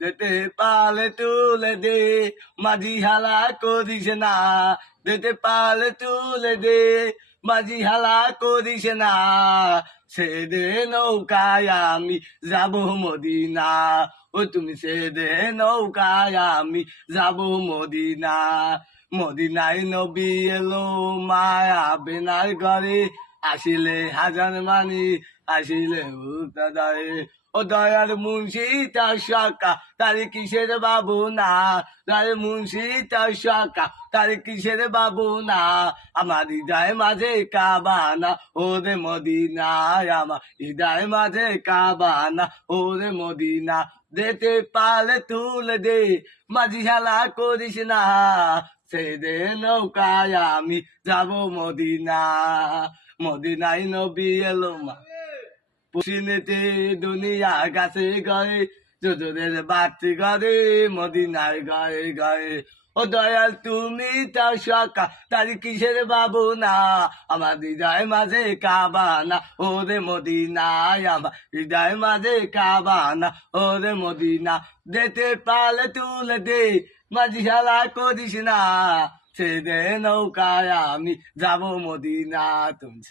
যেতে পালে তুলে দে মাঝি হালা করিস না, যেতে পালে তুলে দে মাঝি হালা করিস না, সেদে নৌকায় আমি যাব মদিনা, ও তুমি সেদে নৌকায় আমি যাব মদিনা। মদিনায় নবী এলো মায়া বেনার ঘরে, আসিলে হাজার মানি আসিলে উদারে, ও দয়ার মুন্সি তার শাখা তার কিসের বাবু না, দয়ার মুন্সি তার শাখা তার কিসের বাবু না, আমার হৃদয় মাঝে কাবানা ওরে মদিনায়, আমার হৃদয় মাঝে কাবানা ওরে মদিনা, যেতে পালে তুলে দে মাঝি হেলা করিস না, সে দে নৌকায় আমি যাব মদিনা। মদিনায় নবী এলো মা পুষিনেতে দুনিয়া গাছে গয়ে, যোজনের বাতি ঘরে মদিনায় গয়ে গয়ে, ও দয়াল তুমি তার শাখা তার কিসের বাবু না, আমার হৃদয় মাঝে কাবানা ওরে মদিনায়, আমার হৃদয় মাঝে কাবানা ওরে মদিনা, যেতে পালে তুলে দে মাঝি হেলা করিস না, সে দে নৌকায় আমি যাব মদিনা। তুমি